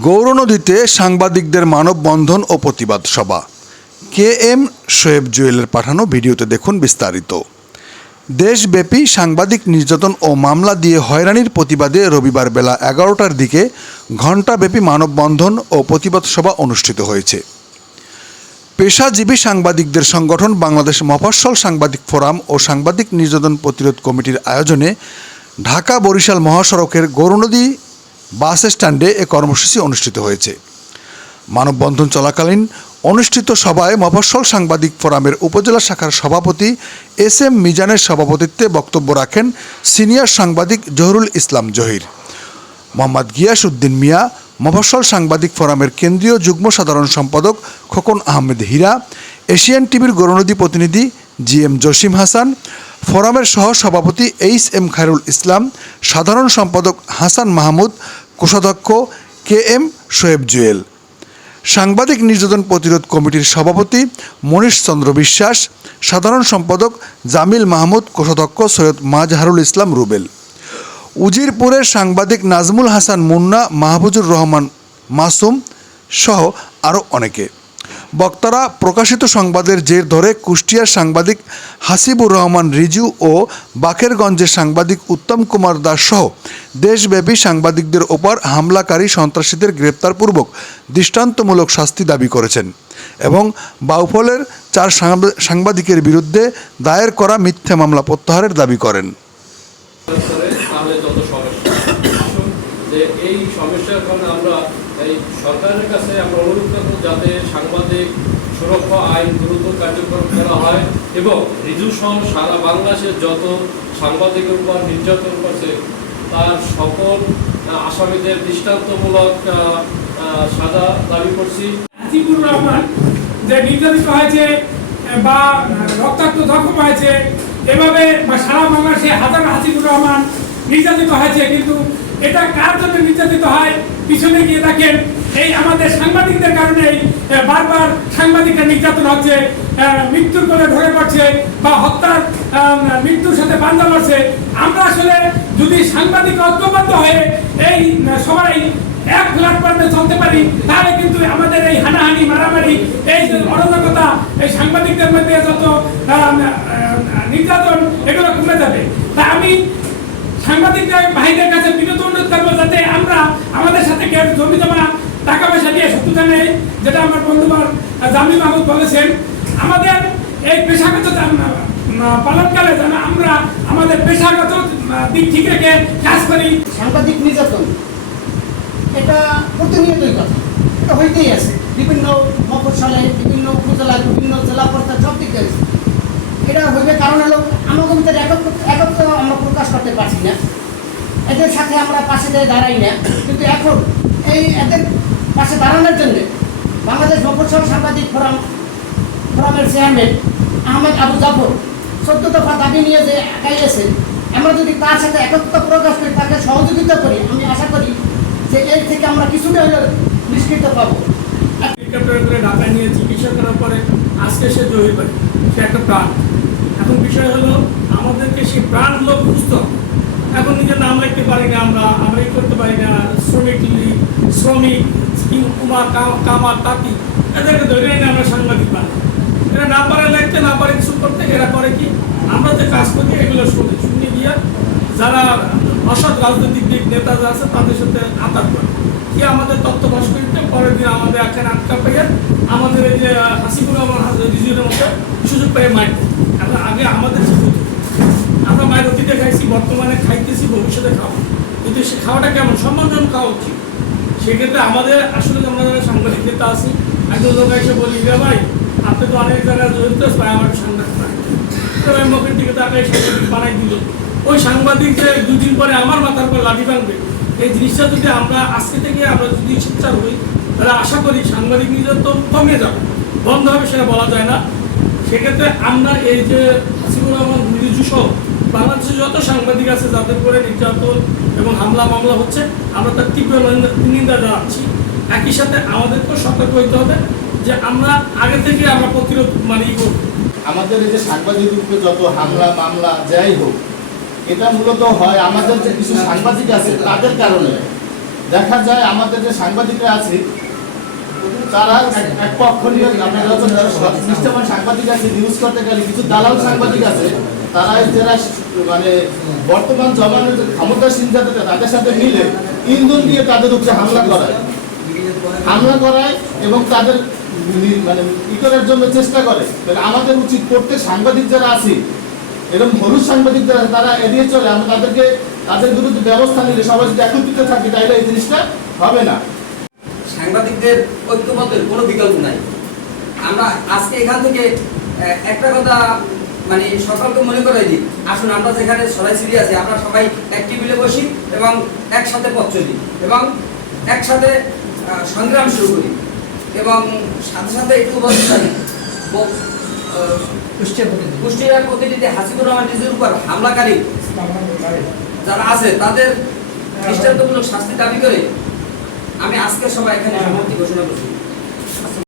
গৌরনদীতে সাংবাদিকদের মানববন্ধন ও প্রতিবাদ সভা। কে এম শোয়েব জুয়েলের পাঠানো ভিডিওতে দেখুন বিস্তারিত। দেশব্যাপী সাংবাদিক নির্যাতন ও মামলা দিয়ে হয়রানির প্রতিবাদে রবিবার বেলা এগারোটার দিকে ঘণ্টাব্যাপী মানববন্ধন ও প্রতিবাদ সভা অনুষ্ঠিত হয়েছে। পেশাজীবী সাংবাদিকদের সংগঠন বাংলাদেশ মফস্বল সাংবাদিক ফোরাম ও সাংবাদিক নির্যাতন প্রতিরোধ কমিটির আয়োজনে ঢাকা বরিশাল মহাসড়কের গৌরনদী বাস স্ট্যান্ডে এ কর্মসূচি অনুষ্ঠিত হয়েছে। মানববন্ধন চলাকালীন অনুষ্ঠিত সভায় মফস্বল সাংবাদিক ফোরামের উপজেলা শাখার সভাপতি এস এম মিজানের সভাপতিত্বে বক্তব্য রাখেন সিনিয়র সাংবাদিক জহুরুল ইসলাম জহির। মোহাম্মদ গিয়াস উদ্দিন মিয়া, মফস্বল সাংবাদিক ফোরামের কেন্দ্রীয় যুগ্ম সাধারণ সম্পাদক খোকন আহমেদ হীরা, এশিয়ান টিভির গৌরনদী প্রতিনিধি জি এম জসিম হাসান, ফোরামের সহ সভাপতি এইচ এম খায়রুল ইসলাম, সাধারণ সম্পাদক হাসান মাহমুদ কোষাধ্যক্ষ কে এম শোয়েব জুয়েল। সাংবাদিক নির্যাতন প্রতিরোধ কমিটির সভাপতি মনীশ চন্দ্র বিশ্বাস, সাধারণ সম্পাদক জামিল মাহমুদ, কোষাধ্যক্ষ সৈয়দ মাজহারুল ইসলাম রুবেল। উজিরপুরের সাংবাদিক নাজমুল হাসান মুন্না মাহবুজুর রহমান মাসুম সহ আরও অনেকে। বক্তারা প্রকাশিত সংবাদের জের ধরে কুষ্টিয়ার সাংবাদিক হাসিবুর রহমান রিজু ও বাকেরগঞ্জের সাংবাদিক উত্তম কুমার দাস সহ দেশব্যাপী সাংবাদিকদের ওপর হামলাকারী সন্ত্রাসীদের গ্রেপ্তারপূর্বক দৃষ্টান্তমূলক শাস্তি দাবি করেছেন এবং বাউফলের চার সাংবা- সাংবাদিকের বিরুদ্ধে দায়ের করা মিথ্যা মামলা প্রত্যাহারের দাবি করেন। যে এই সমস্যার কারণে আমরা এই সরকারের কাছে আমরা অনুরোধ করব যাতে সাংবাদিক সুরক্ষা আইন দ্রুত কার্যক্রম করা হয় এবং রিজু সহ সারা বাংলাদেশের যত সাংবাদিকের উপর নির্যাতন করছে, তার সকল আসামিদের দৃষ্টান্তমূলক সাজা দাবি করছি। রহমান যে নির্যাতিত হয়েছে বা রক্তাক্ত জখম হয়েছে, এভাবে সারা বাংলাদেশে হাজার হাসিবুর রহমান নির্যাতিত হয়েছে, কিন্তু এটা কার জন্য নির্যাতিত হয়? পিছনে গিয়ে দেখেন, এই আমাদের সাংবাদিকদের কারণেই বারবার সাংবাদিকরা নির্যাতন হচ্ছে মৃত্যুর কোলে ধরে পড়ছে বা হত্যার মৃত্যুর সাথে বান্ধা মারছে। আমরা আসলে যদি সাংবাদিক ঐক্যবদ্ধ হয়ে এই সবাই এক প্ল্যাটফর্মে চলতে পারি, তাহলে কিন্তু আমাদের এই হানাহানি, মারামারি, এই যে অরাজকতা, এই সাংবাদিকদের মধ্যে যত নির্যাতন, এগুলো সাংবাদিকদের ভাইদের কাছে বিনোদ অনুরোধ করব যাতে আমরা আমাদের সাথে জমি জমা, টাকা পয়সা দিয়ে শত্রুতা নেই যেটা আমার বন্ধুবার জামি মাহমুদ বলেছেন, আমাদের এই পেশাগত পালনকালে যেন আমরা আমাদের পেশাগত দিক ঠিক রেখে কাজ করি। সাংবাদিক নির্যাতন, এটা প্রতিনিয়তই কথা। এটা হইতেই আছে। বিভিন্ন মফসলে বিভিন্ন উপজেলায়, বিভিন্ন জেলা পর্যায়ে সব দিকে এটা হইবে কারণ হলো আমাদের একক একত্র আমরা প্রকাশ করতে পারছি না। এদের সাথে আমরা পাশে দাঁড়াই না। কিন্তু এখন এই এদের পাশে দাঁড়ানোর জন্য বাংলাদেশ মফসল সাংবাদিক ফোরাম ফোরামের চেয়ারম্যান আহমেদ আবু জাফর চোদ্দ দফা দাবি নিয়ে যে একাইয়েছে আমরা যদি তার সাথে একত্র প্রকাশ করি, তাকে সহযোগিতা করি, আমি আশা করি যে এর থেকে আমরা কিছুটা হলেও নিষ্কৃত পাবো। করে ঢাকা নিয়ে চিকিৎসা করার পরে আজকে সে পায় সে একটা প্রাণ। এখন বিষয় হলো, আমাদেরকে সেই প্রাণগুলো বুঝতে হবে এখন নিজের নাম লিখতে পারি না আমরা আমরা করতে পারি না, শ্রমিক শ্রমিক কুমার কামার, তাঁতি, এদেরকে ধরে এনে আমরা সাংবাদিক বানাই। এরা না পারে লিখতে, না পারে কিছু করতে, এরা করে কি? আমরা যে কাজ করি, এগুলো শুনে শুনে গিয়ে যারা অসৎ রাজনৈতিক দিক নেতা যা আছে, তাদের সাথে আতাত করে। কি আমাদের তত্ত্ব পাশ করিতে পরের দিন আমাদের এখানে আটকা পেয়ে আমাদের এই যে হাসিবুর রহমান রিজিউরের মতো সুযোগ পেয়ে মাইর এখন আগে আমাদের? আমরা মায়ের অতীতে খাইছি, বর্তমানে খাইতেছি, ভবিষ্যতে খাব। কিন্তু সে খাওয়াটা কেমন? সম্মানজনক খাওয়া উচিত। সেক্ষেত্রে আমাদের আসলে আমরা যারা সাংবাদিক নেতা আছি, একজন লোক এসে বলি রে ভাই, আপনি তো অনেক জায়গায় জড়িত ভাই আমার সাংবাদিক মুখের দিকে তাকাই, সাংবাদিক বানাই দিল। ওই সাংবাদিক যে দুদিন পরে আমার মাথার উপর লাঠি ভাঙবে এই জিনিসটা যদি আমরা আজকে থেকে আমরা যদি সোচ্চার হই তাহলে আশা করি সাংবাদিক নির্যাতন কমে যাবে। বন্ধ হবে সেটা বলা যায় না। সেক্ষেত্রে আমরা এই যে হাসিবুর রহমান মির্জু সহ বাংলাদেশে যত সাংবাদিক আছে, যাদের করে নির্যাতন এবং হামলা মামলা হচ্ছে, আমরা তার তীব্র নিন্দা- জানাচ্ছি। একই সাথে আমাদেরকেও সতর্ক হইতে হবে যে আমরা আগে থেকে আমরা প্রতিরোধ মানে করব। আমাদের এই যে সাংবাদিক উপরে যত হামলা, মামলা যাই হোক, এটা মূলত হয় আমাদের যে কিছু সাংবাদিক আছে, তাদের কারণে। দেখা যায় আমাদের যে সাংবাদিকরা আছে মানে তাদের মানে জন্য চেষ্টা করে। তাহলে আমাদের উচিত প্রত্যেক সাংবাদিক যারা আছে এরকম হলুদ সাংবাদিক যারা তারা এড়িয়ে চলে। আমরা তাদেরকে, তাদের বিরুদ্ধে ব্যবস্থা নিলে সবাই যদি একত্রিত থাকি তাহলে এই জিনিসটা হবে না। সাংবাদিকদের ঐক্যবদ্ধের কোনো বিকল্প নাই। আমরা আজকে এখান থেকে একটা কথা মানে সকলকে মনে করে দিই। আসুন আমরা যেখানে সবাই সিরি আছি আমরা সবাই এক টেবিলে বসি এবং একসাথে পথ চলি এবং একসাথে সংগ্রাম শুরু করি এবং সাথে সাথে একটু বলতে চাই কুষ্টিয়ার প্রতিনিধি হাসিবুর রহমান নিজের উপর হামলাকারী যারা আছে তাদের দৃষ্টান্তমূলক শাস্তি দাবি করে আমি আজকে সবাই এখানে সমাপ্তি ঘোষণা করছি।